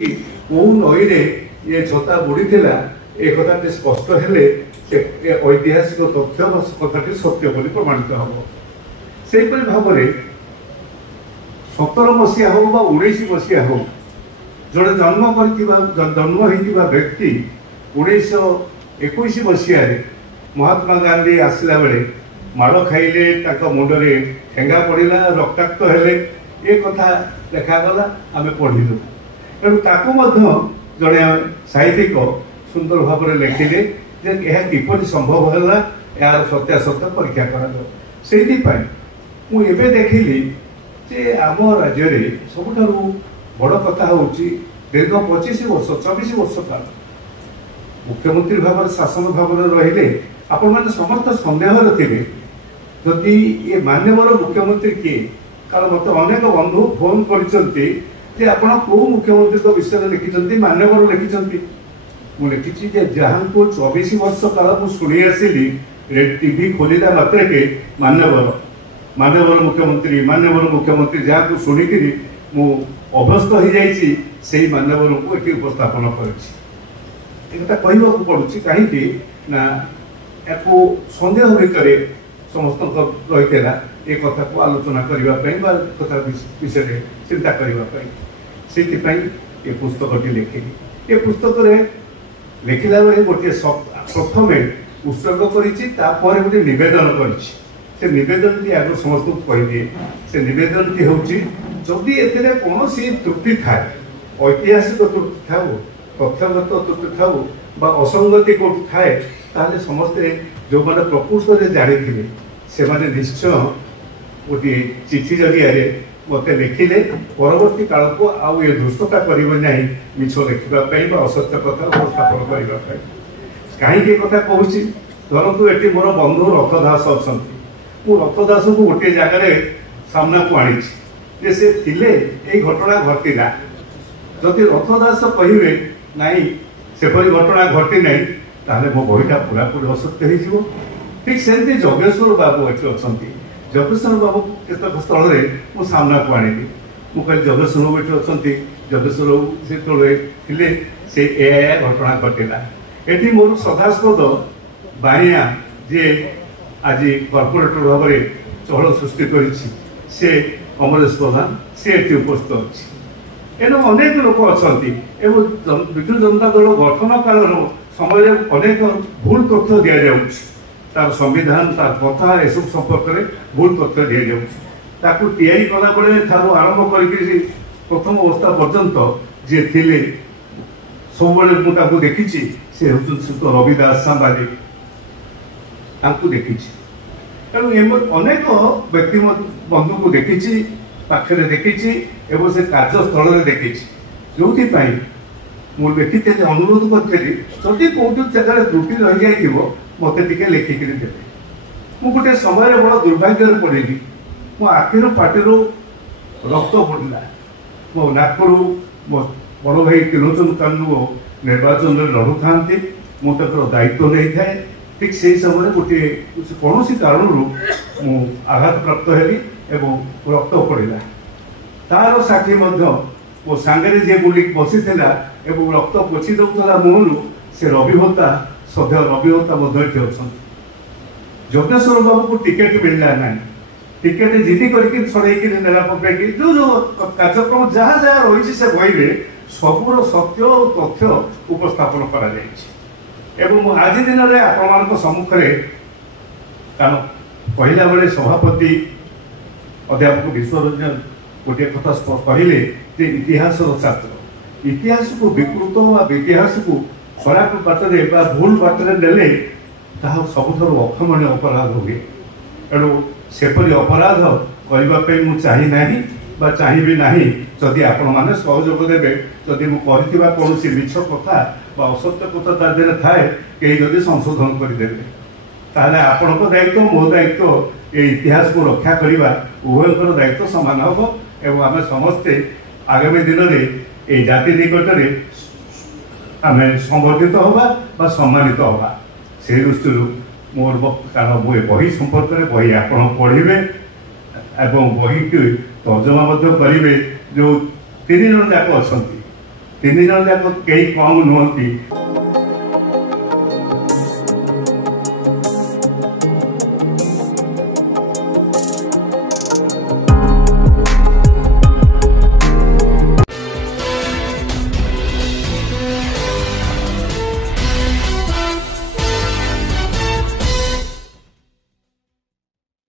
कौ नई ये छता बुड़ी ए कथा स्पष्ट हेले ऐतिहासिक तथ्य कथाटी सत्य बोली प्रमाणित हम से भाव में 17 मसीहा हो 19 मसीहा हो जड़े जन्म होता व्यक्ति 1921 मसीह महात्मा गांधी आसला बेले माड़ खाइले मुंडरे ठेंगा पड़ा रक्ताक्त हेले ये कथा लेखागला आम पढ़लु तेणु जड़े साहित्यिक सुंदर भाव में लिखिले यह किपरि संभव है यार सत्यासत्य परीक्षा कर मुझे देखिली जे आम राज्य में सबुठ बड़ कथा हूँ दीर्घ 25 वर्ष 24 वर्ष काल मुख्यमंत्री भाव शासन भाव रहिले आपण मैंने समस्त सन्देह थे जदि ये मान्यवर मुख्यमंत्री किए कारण मत अनेक बंधु फोन कर आपण कौ मुख्यमंत्री विषय लिखिं मान्यवर लिखिं मुझे लिखी जहाँ को 24 वर्ष काल मुझे शुणी आसली टीवी खोलिला मात्र के मान्यवर मुख्यमंत्री जहाँ को शुणिक मु अभ्यस्त हो जाइए मान्यवर को ये उपस्थापन कर पड़ू कहीं या सन्देह भितर समस्त रही ये कथा को आलोचना करने कथा विषय चिंता करने से पुस्तक लिखिली ये पुस्तक लिखला बेले गोटे प्रथम उत्सर्ग कर गोटे नवेदन कर नवेदन टी आगे समस्त को कहीदिए से नवेदन टी हूँ जदि ए कौन त्रुटि थाए ऐतिहासिक त्रुटि था तथ्यगत त्रुटि था असंगति कौट थाए ताले समस्ते जो मैंने प्रकृत में जानी से निश्चय गोटे चिठी जरिया मत लिखिले परवर्ती काल को आउ ये दुष्टता करें ना मिछ लिखापी असत्य कथा उपस्थापन करने कहीं कथा कहूँ धरतु ये मोर बंधु रथदास अच्छा मु रथदास को गोटे जगार सामना को आनी से थिले ये घटना घटला जदि रथदास कहे नाई सेपरी घटना घटी ना ताले मो बहीटा पूरापूरी असत्य हो ठीक सेमती जगेश्वर बाबू ये अच्छा जगेश्वर बाबू केतक स्थल में सामना को आनी मुझे जगेश्वर बाबू ये अच्छा जगेश्वर बाबू से थे घटना घटला ये मोर सदास्पद बाणिया जे आज कॉर्पोरेटर भाव में चहल सृष्टि कर अमरेश प्रधान सी उपस्थित अच्छी एवं अनेक लोक अच्छा विजु जनता दल गठन काल समय अनेक भूल तथ्य दि जाऊँ तार संविधान तार कथा यू संपर्क में भूल तथ्य दि जाऊँ तैयारी कला बेले आरंभ कर प्रथम अवस्था पर्यंत जी थे सब मुझे देखी से हूँ रविदास सांबादिक देखी तेणु अनेक व्यक्ति बंधु को देखी पाखे देखी से कार्यस्थल में देखी जो मुझे लिखी अनुरोध करी जदि कौट जगह त्रुटि रही जाइए मत टे लिखिकी दे मु गोटे समय बड़ा दुर्भाग्य पड़ी मो आखिर पार्टी रक्त पड़ा मो नाकरू मो बड़ भाई त्रिलोचन कांडू निर्वाचन में लड़ू था मुझे दायित्व नहीं थाए ठीक से समय गोटे कौन कारण आघात प्राप्त हेली रक्त पड़ा तार साथी मो सांगे जे बुल बसी रक्त पोछि दूसरा मुहलू से रविभत्ता सद्य रविभत्ता अच्छा जगेश्वर बाबू को टिकेट मिलला ना टिकेट जिदी करके छड़े नेला पकड़ जो जो कार्यक्रम जहाँ जहाँ रही से बही सबूर सत्य और तथ्य उपस्थापन कर आज दिन में आपण सम्मुखें कारण कहला बेले सभापति अध्यापक विश्वरंजन गोटे कथा कहले इतिहास छात्र इतिहास को विकृत इतिहास को खराब बाटरे भूल बाटरे नेले सबुठ अक्षमणीय अपराध हुए तेणु सेपरी अपराध करने मुझे चाहिए चाहिए ना जदि आपण मैंने सहयोग देवे जदि मुझे कौन मिछ कथा असत्य कथा तादेह थाए कहीं जदि संशोधन करदे ताहले आपण दायित्व मो दायित्व ये इतिहास को रक्षा करने उभयर दायित्व सामान हम एवं आम समस्ते आगामी दिन में ये जाति निकट में आम संबर्धित हवा सम्मानित हवा से दृष्टि मोर कारण मुझे बही संपर्क में बही आप पढ़े बही की तर्जमा करेंगे जो 3 जन जाक अच्छा ତିନି ଜଣ ଯାକ କେହି କମ୍ ନୁହନ୍ତି।